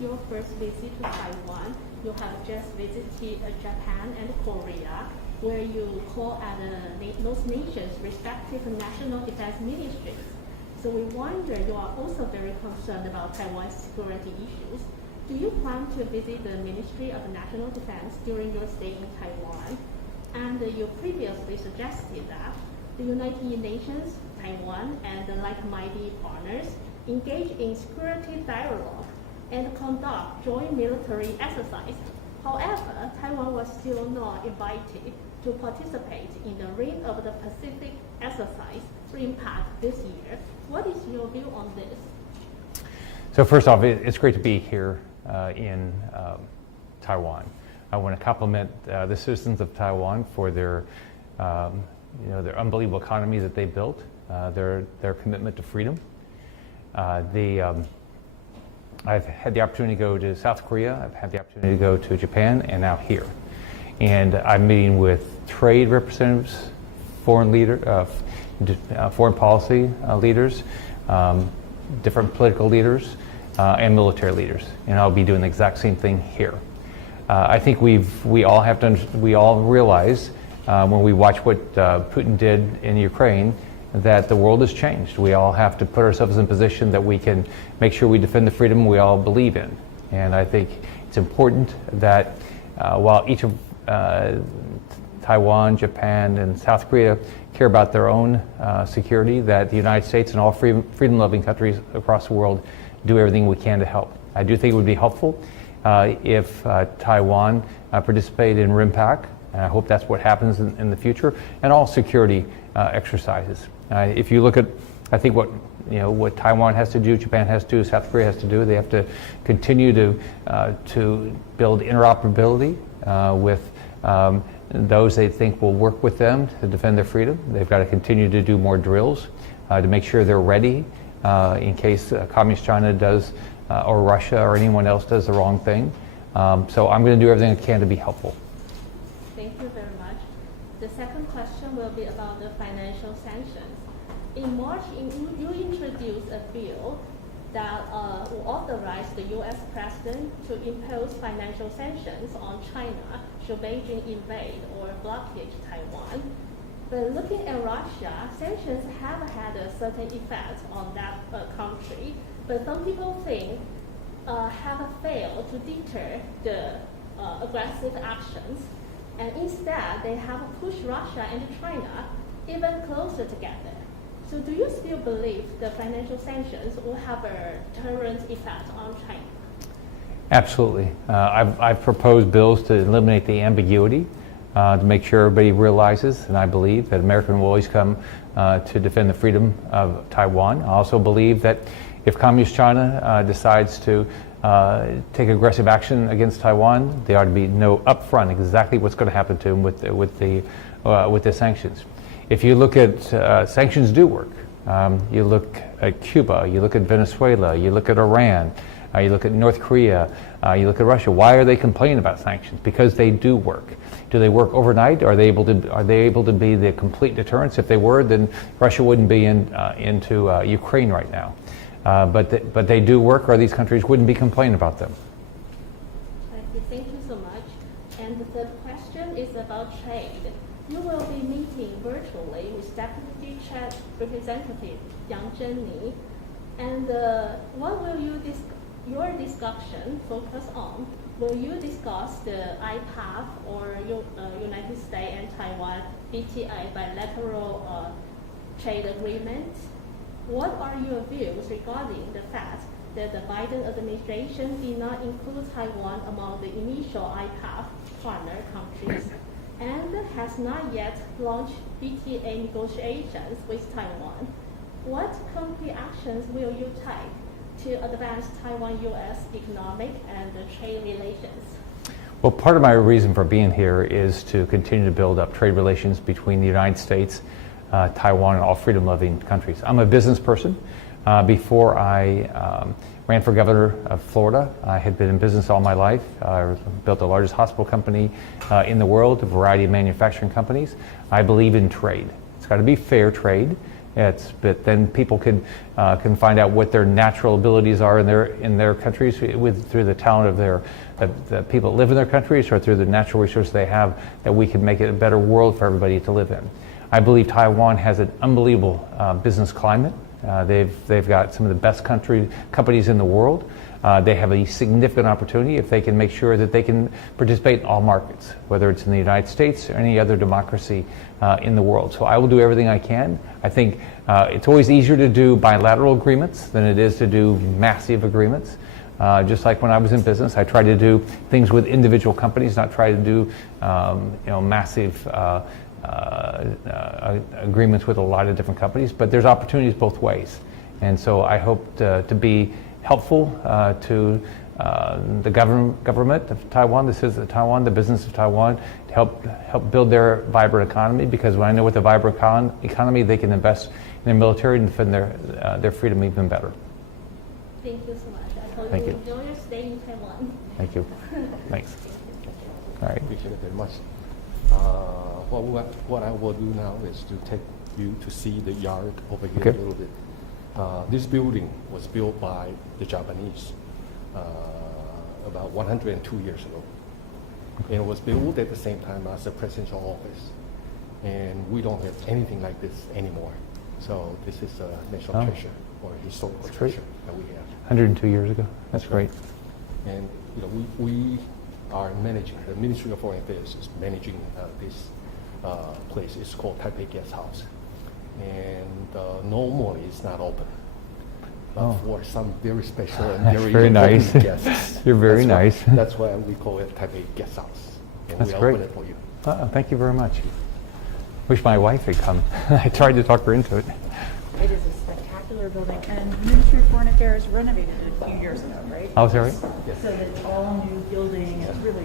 your first visit to Taiwan? You have just visited Japan and Korea, where you call at those nations' respective national defense ministries. So we wonder you are also very concerned about Taiwan's security issues. Do you plan to visit the Ministry of National Defense during your stay in Taiwan? And you previously suggested that the United Nations, Taiwan, and the like-minded partners engage in security dialogue and conduct joint military exercise. However, Taiwan was still not invited to participate in the Ring of the Pacific exercise RIMPAC this year. What is your view on this? So first off, it's great to be here in Taiwan. I want to compliment the citizens of Taiwan for their unbelievable economy that they built, their commitment to freedom. I've had the opportunity to go to South Korea, I've had the opportunity to go to Japan, and now here. And I'm meeting with trade representatives, foreign policy leaders, different political leaders, and military leaders. And I'll be doing the exact same thing here. I think we all realize when we watch what Putin did in Ukraine that the world has changed. We all have to put ourselves in a position that we can make sure we defend the freedom we all believe in. And I think it's important that while each of Taiwan, Japan, and South Korea care about their own security, that the United States and all freedom-loving countries across the world do everything we can to help. I do think it would be helpful if Taiwan participated in RIMPAC, and I hope that's what happens in the future, and all security exercises. If you look at, I think what Taiwan has to do, Japan has to do, South Korea has to do, they have to continue to build interoperability with those they think will work with them to defend their freedom. They've got to continue to do more drills to make sure they're ready in case Communist China does, or Russia or anyone else does the wrong thing. So I'm going to do everything I can to be helpful. Thank you very much. The second question will be about the financial sanctions. In March, you introduced a bill that will authorize the U.S. president to impose financial sanctions on China should Beijing invade or blockade Taiwan. But looking at Russia, sanctions have had a certain effect on that country, but some people think have failed to deter the aggressive actions, and instead they have pushed Russia and China even closer together. So do you still believe the financial sanctions will have a deterrent effect on China? Absolutely. I've proposed bills to eliminate the ambiguity, to make sure everybody realizes, and I believe, that America will always come to defend the freedom of Taiwan. I also believe that if Communist China decides to take aggressive action against Taiwan, there ought to be know upfront exactly what's going to happen to them with the sanctions. If you look at sanctions do work. You look at Cuba, you look at Venezuela, you look at Iran, you look at North Korea, you look at Russia. Why are they complaining about sanctions? Because they do work. Do they work overnight? Are they able to be the complete deterrence? If they were, then Russia wouldn't be into Ukraine right now. But they do work, or these countries wouldn't be complaining about them. Thank you so much. And the third question is about trade. You will be meeting virtually with Deputy Trade Representative Yang Zhenni. And what will your discussion focus on? Will you discuss the IPAF or United States and Taiwan BTA bilateral trade agreement? What are your views regarding the fact that the Biden administration did not include Taiwan among the initial IPAF partner countries and has not yet launched BTA negotiations with Taiwan? What concrete actions will you take to advance Taiwan-U.S. economic and trade relations? Well, part of my reason for being here is to continue to build up trade relations between the United States, Taiwan, and all freedom-loving countries. I'm a business person. Before I ran for governor of Florida, I had been in business all my life. I built the largest hospital company in the world, a variety of manufacturing companies. I believe in trade. It's got to be fair trade. But then people can find out what their natural abilities are in their countries through the talent of the people that live in their countries, or through the natural resources they have, that we can make it a better world for everybody to live in. I believe Taiwan has an unbelievable business climate. They've got some of the best companies in the world. They have a significant opportunity if they can make sure that they can participate in all markets, whether it's in the United States or any other democracy in the world. So I will do everything I can. I think it's always easier to do bilateral agreements than it is to do massive agreements. Just like when I was in business, I tried to do things with individual companies, not try to do massive agreements with a lot of different companies. But there's opportunities both ways. And so I hope to be helpful to the government of Taiwan, the citizens of Taiwan, the business of Taiwan, to help build their vibrant economy, because when I know with a vibrant economy, they can invest in their military and defend their freedom even better. Thank you so much. I hope Thank you you. enjoy your stay in Taiwan. Thank you. Thanks. All right. Appreciate it very much. What I will do now is to take you to see the yard over here Okay. a little bit. This building was built by the Japanese about 102 years ago. And it was built at the same time as the presidential office. And we don't have anything like this anymore. So this is a national treasure, or a historical That's great. treasure that we have. 102 years ago. That's great. And we are managing, the Ministry of Foreign Affairs is managing this place. It's called Taipei Guest House. And normally it's not open. But for some very special and very nice. guests. You're very nice. That's why we call it Taipei Guest House. And That's we great. open it for you. Thank you very much. Wish my wife had come. I tried to talk her into it. It is a spectacular building, and the Ministry of Foreign Affairs renovated it a few years ago, right? Oh, is that right? Yes. So it's all new building. It's really